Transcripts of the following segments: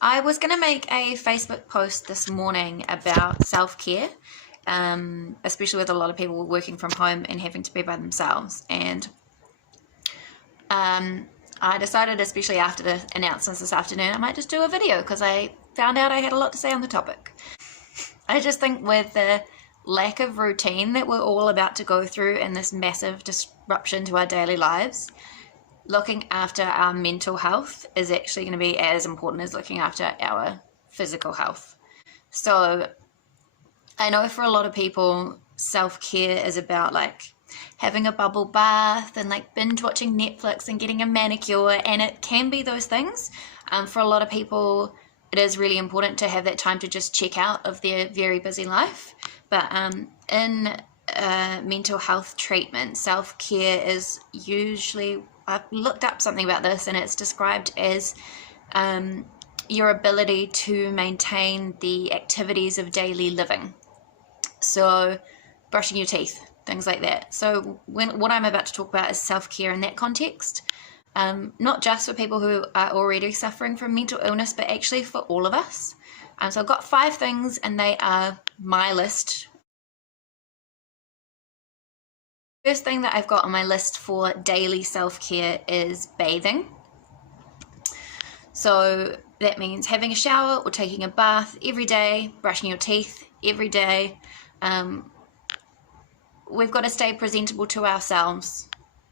I was going to make a Facebook post this morning about self-care, especially with a lot of people working from home and having to be by themselves. And I decided, especially after the announcements this afternoon, I might just do a video because I found out I had a lot to say on the topic. I just think with the lack of routine that we're all about to go through and this massive disruption to our daily lives, looking after our mental health is actually going to be as important as looking after our physical health. So I know for a lot of people, self-care is about like having a bubble bath and like binge watching Netflix and getting a manicure, and it can be those things. For a lot of people, it is really important to have that time to just check out of their very busy life. But in mental health treatment, self-care is usually, I've looked up something about this and it's described as your ability to maintain the activities of daily living. So brushing your teeth, things like that. So what I'm about to talk about is self-care in that context. Not just for people who are already suffering from mental illness, but actually for all of us. So I've got 5 things and they are my list. First thing that I've got on my list for daily self-care is bathing. So that means having a shower or taking a bath every day, brushing your teeth every day. We've got to stay presentable to ourselves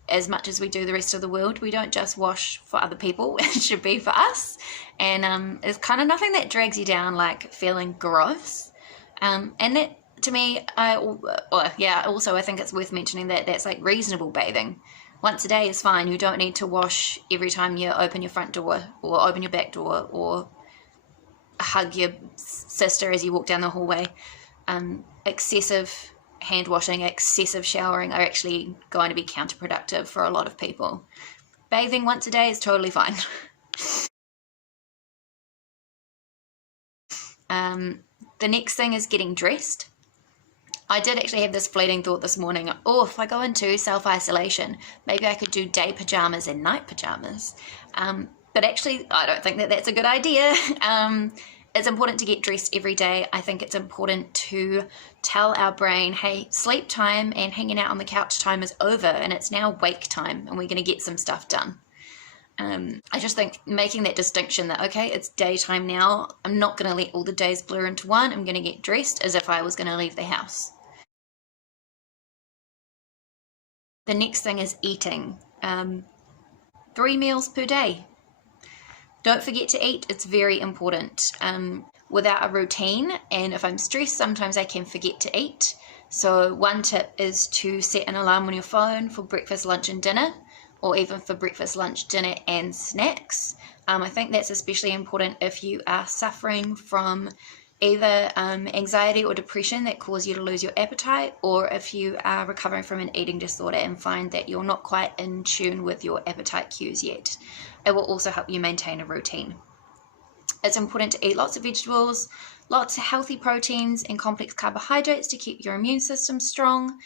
as much as we do the rest of the world. We don't just wash for other people, it should be for us. And it's kind of nothing that drags you down like feeling gross. And that, to me, also I think it's worth mentioning that that's like reasonable bathing. Once a day is fine. You don't need to wash every time you open your front door or open your back door or hug your sister as you walk down the hallway. Excessive hand washing, excessive showering are actually going to be counterproductive for a lot of people. Bathing once a day is totally fine. The next thing is getting dressed. I did actually have this fleeting thought this morning, if I go into self-isolation, maybe I could do day pajamas and night pajamas. But actually, I don't think that that's a good idea. It's important to get dressed every day. I think it's important to tell our brain, hey, sleep time and hanging out on the couch time is over and it's now wake time and we're going to get some stuff done. I just think making that distinction that, okay, it's daytime now, I'm not going to let all the days blur into one, I'm going to get dressed as if I was going to leave the house. The next thing is eating. 3 meals per day. Don't forget to eat, it's very important. Without a routine, and if I'm stressed, sometimes I can forget to eat. So one tip is to set an alarm on your phone for breakfast, lunch and dinner, or even for breakfast, lunch, dinner and snacks. I think that's especially important if you are suffering from either anxiety or depression that cause you to lose your appetite, or if you are recovering from an eating disorder and find that you're not quite in tune with your appetite cues yet. It will also help you maintain a routine. It's important to eat lots of vegetables, lots of healthy proteins and complex carbohydrates to keep your immune system strong.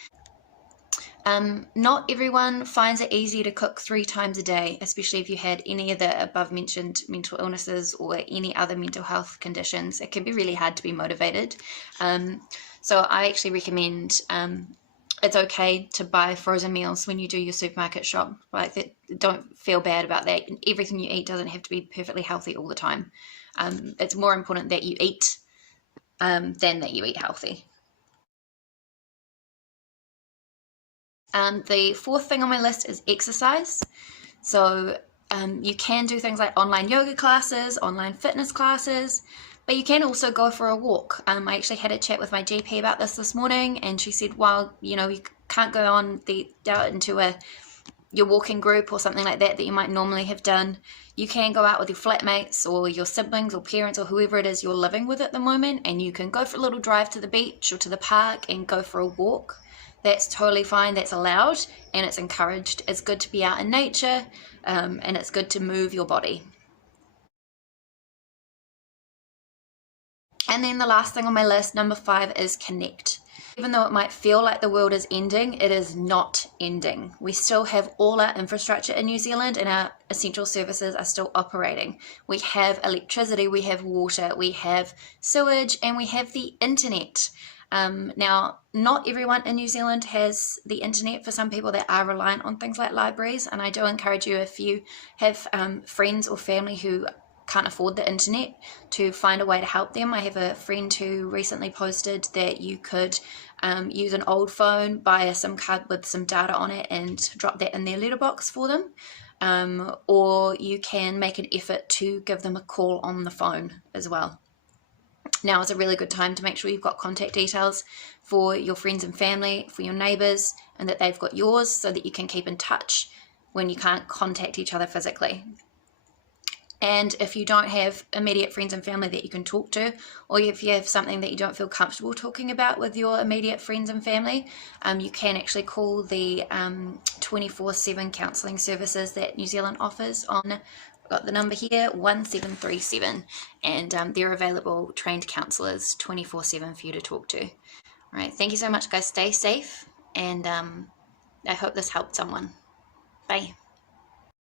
Not everyone finds it easy to cook 3 times a day, especially if you had any of the above mentioned mental illnesses or any other mental health conditions. It can be really hard to be motivated. So I actually recommend it's okay to buy frozen meals when you do your supermarket shop. Like that, don't feel bad about that. Everything you eat doesn't have to be perfectly healthy all the time. It's more important that you eat than that you eat healthy. The 4th thing on my list is exercise. So you can do things like online yoga classes, online fitness classes, but you can also go for a walk. I actually had a chat with my GP about this morning, and she said, well, you can't go on out into your walking group or something like that you might normally have done. You can go out with your flatmates or your siblings or parents or whoever it is you're living with at the moment, and you can go for a little drive to the beach or to the park and go for a walk. That's totally fine, that's allowed, and it's encouraged. It's good to be out in nature, and it's good to move your body. And then the last thing on my list, number 5, is connect. Even though it might feel like the world is ending, it is not ending. We still have all our infrastructure in New Zealand and our essential services are still operating. We have electricity, we have water, we have sewage, and we have the internet. Now, not everyone in New Zealand has the internet. For some people, they are reliant on things like libraries, and I do encourage you, if you have friends or family who can't afford the internet, to find a way to help them. I have a friend who recently posted that you could use an old phone, buy a SIM card with some data on it and drop that in their letterbox for them. Or you can make an effort to give them a call on the phone as well. Now is a really good time to make sure you've got contact details for your friends and family, for your neighbours, and that they've got yours so that you can keep in touch when you can't contact each other physically. And if you don't have immediate friends and family that you can talk to, or if you have something that you don't feel comfortable talking about with your immediate friends and family, you can actually call the 24/7 counselling services that New Zealand offers on, I've got the number here, 1737, and they're available, trained counsellors 24/7 for you to talk to. All right, thank you so much, guys. Stay safe, and I hope this helped someone. Bye.